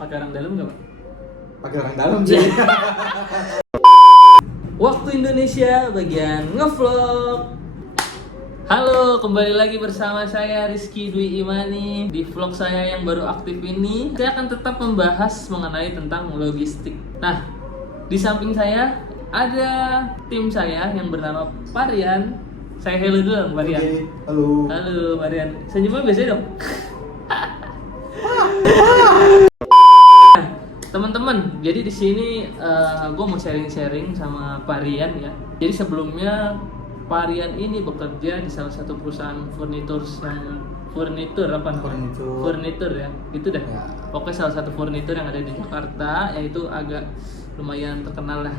Pakai orang dalam nggak, Pak? Pakai orang dalam sih. Waktu Indonesia bagian ngevlog. Halo, kembali lagi bersama saya Rizky Dwi Imani. Di vlog saya yang baru aktif ini, saya akan tetap membahas mengenai tentang logistik. Nah, di samping saya ada tim saya yang bernama Parian. Saya hello dulu dong, Parian. Oke, halo. Halo, Parian. Senyumnya biasa dong. Teman-teman, jadi di sini gue mau sharing-sharing sama Parian ya. Jadi sebelumnya Parian ini bekerja di salah satu perusahaan furnitur ya, gitu dah. Ya. Pokoknya salah satu furnitur yang ada di Jakarta, yaitu agak lumayan terkenal lah.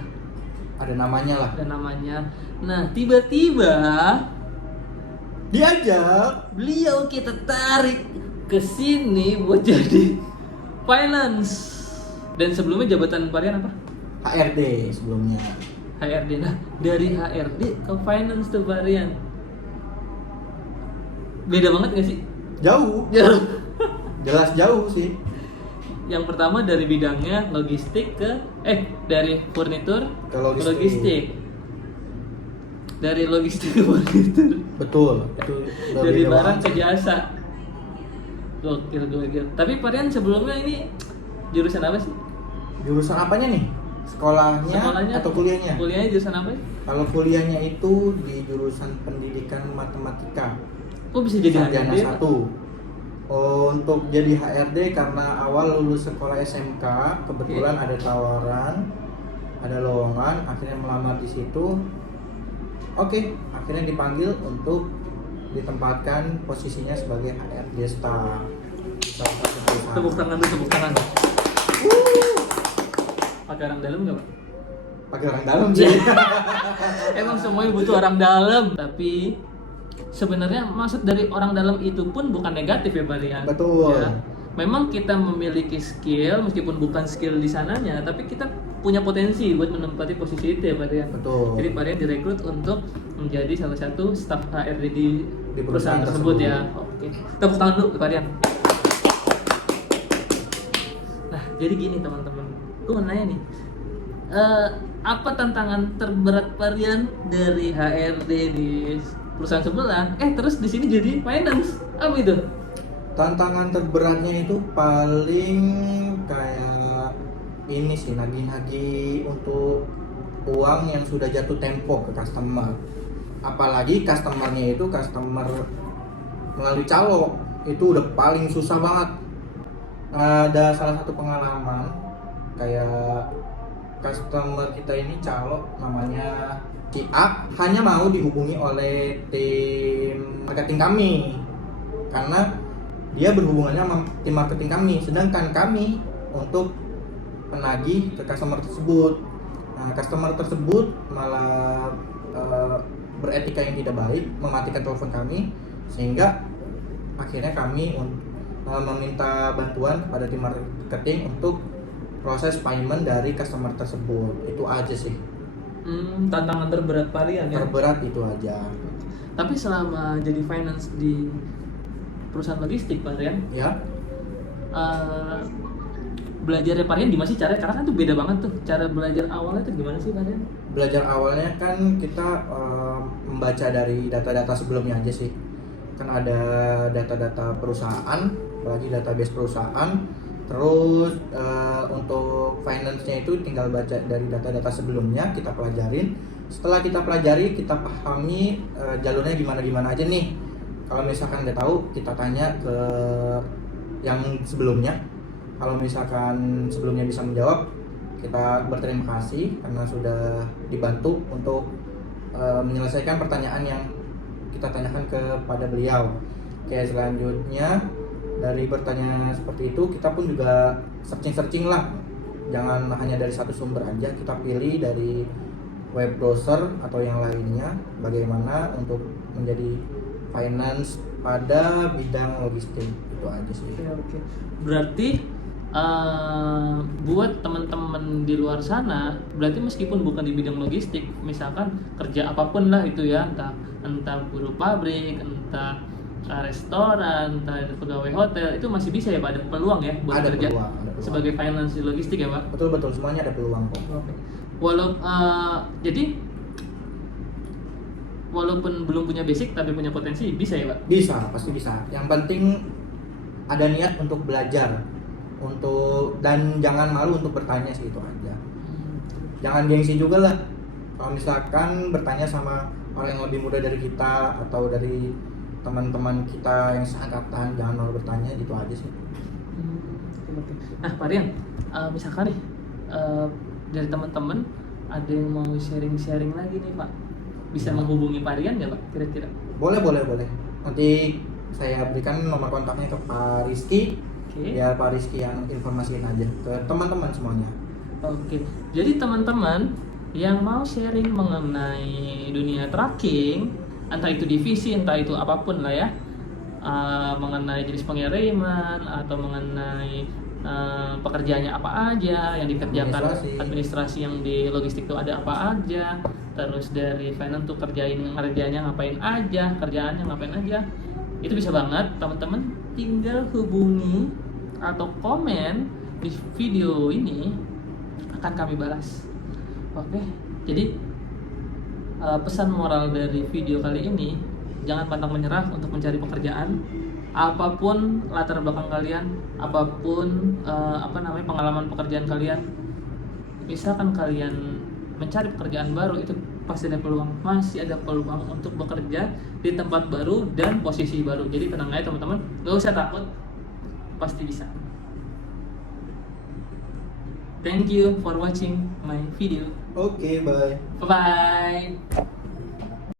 Ada namanya lah. Ada namanya. Nah, tiba-tiba Diajak. beliau kita tarik ke sini buat jadi finance. Dan sebelumnya jabatan Parian apa? HRD sebelumnya. HRD. Nah, dari HRD ke finance tuh Parian. Beda banget gak sih? Jauh. Jauh. Jelas jauh sih. Yang pertama dari bidangnya logistik ke dari furnitur Ke ke logistik. logistik. Dari logistik ke furnitur. Betul. Itu udah Dari beda barang banget. ke jasa. Gokil. Tapi Parian sebelumnya ini jurusan apa sih? Jurusan apanya nih? Sekolahnya atau kuliahnya? Kuliahnya jurusan apa sih? Kalau kuliahnya itu di jurusan pendidikan matematika. Kok bisa jadi Sarjana HRD? 1. Untuk jadi HRD karena awal lulus sekolah SMK, kebetulan ada tawaran, ada lowongan, akhirnya melamar di situ. Oke, akhirnya dipanggil untuk ditempatkan posisinya sebagai HRD staff. Salah satu perusahaan. Tepuk tangan dulu, tepuk tangan. Pakai orang dalam nggak, Pak? Pakai orang dalam sih. Emang semuanya butuh orang dalam, tapi sebenarnya maksud dari orang dalam itu pun bukan negatif ya, Parian. Betul. Ya. Memang kita memiliki skill, meskipun bukan skill di sananya, tapi kita punya potensi buat menempati posisi itu ya, Parian. Betul. Jadi Parian direkrut untuk menjadi salah satu staf HRD di perusahaan perusahaan tersebut tersebut. ya. Oke. Tepuk tangan dulu, Parian. Nah, jadi gini teman-teman, gue mau nanya nih, apa tantangan terberat Parian dari HRD di perusahaan sebelah, terus di sini jadi finance, apa itu? Tantangan terberatnya itu paling kayak ini sih, nagih-nagih untuk uang yang sudah jatuh tempo ke customer. Apalagi customernya itu customer melalui calo, itu udah paling susah banget. Ada salah satu pengalaman kayak customer kita ini calo, namanya si A, hanya mau dihubungi oleh tim marketing kami karena dia berhubungannya sama tim marketing kami, sedangkan kami untuk penagih ke customer tersebut. Nah, customer tersebut malah beretika yang tidak baik, mematikan telepon kami, sehingga akhirnya kami meminta bantuan kepada tim marketing untuk proses payment dari customer tersebut. Itu aja sih. Tantangan terberat Parian ya. Terberat itu aja. Tapi selama jadi finance di perusahaan logistik Parian, Ya. belajarnya Parian gimana sih caranya? Karena kan tuh beda banget tuh. Cara belajar awalnya tuh gimana sih Parian? Belajar awalnya kan kita membaca dari data-data sebelumnya aja sih. Kan ada data-data perusahaan, apalagi database perusahaan. Terus untuk finance-nya itu tinggal baca dari data-data sebelumnya, kita pelajarin. Setelah kita pelajari, kita pahami jalurnya gimana aja nih. Kalau misalkan nggak tahu, kita tanya ke yang sebelumnya. Kalau misalkan sebelumnya bisa menjawab, kita berterima kasih karena sudah dibantu untuk menyelesaikan pertanyaan yang kita tanyakan kepada beliau. Oke, selanjutnya dari pertanyaan seperti itu, kita pun juga searching lah. Jangan hanya dari satu sumber aja, kita pilih dari web browser atau yang lainnya, bagaimana untuk menjadi finance pada bidang logistik. Itu aja sih. Oke. Berarti buat teman-teman di luar sana, berarti meskipun bukan di bidang logistik, misalkan kerja apapun lah itu ya, entah buruh pabrik, entah restoran, entah itu pegawai hotel, itu masih bisa ya Pak, ada peluang ya buat Ada kerja peluang, ada peluang. sebagai finance logistik ya Pak? Betul betul, semuanya ada peluang kok. Oke. Jadi walaupun belum punya basic tapi punya potensi bisa ya Pak? Bisa, pasti bisa. Yang penting ada niat untuk belajar, dan jangan malu untuk bertanya sih, itu aja. Jangan gengsi juga lah. Kalau misalkan bertanya sama orang yang lebih muda dari kita atau dari teman-teman kita yang seangkatan, jangan malu bertanya, itu aja sih. Oke. Nah Pak Rian, misalkan nih dari teman-teman ada yang mau sharing-sharing lagi nih Pak, bisa menghubungi Pak Rian nggak Pak kira-kira? Boleh. Nanti saya berikan nomor kontaknya ke Pak Rizky. Oke. Biar Pak Rizky yang informasiin aja ke teman-teman semuanya. Oke, jadi teman-teman yang mau sharing mengenai dunia tracking, entah itu divisi, entah itu apapun lah ya, mengenai jenis pengiriman atau mengenai pekerjaannya apa aja yang dikerjakan, administrasi yang di logistik itu ada apa aja, terus dari finance tuh kerjanya ngapain aja, kerjaannya ngapain aja, itu bisa banget teman-teman tinggal hubungi atau komen di video ini, akan kami balas. Oke, jadi pesan moral dari video kali ini, jangan pantang menyerah untuk mencari pekerjaan. Apapun latar belakang kalian, apapun pengalaman pekerjaan kalian, misalkan kalian mencari pekerjaan baru, itu pasti ada peluang, masih ada peluang untuk bekerja di tempat baru dan posisi baru. Jadi tenang aja teman-teman, gak usah takut, pasti bisa. Thank you for watching my video. Oke, bye. Bye bye.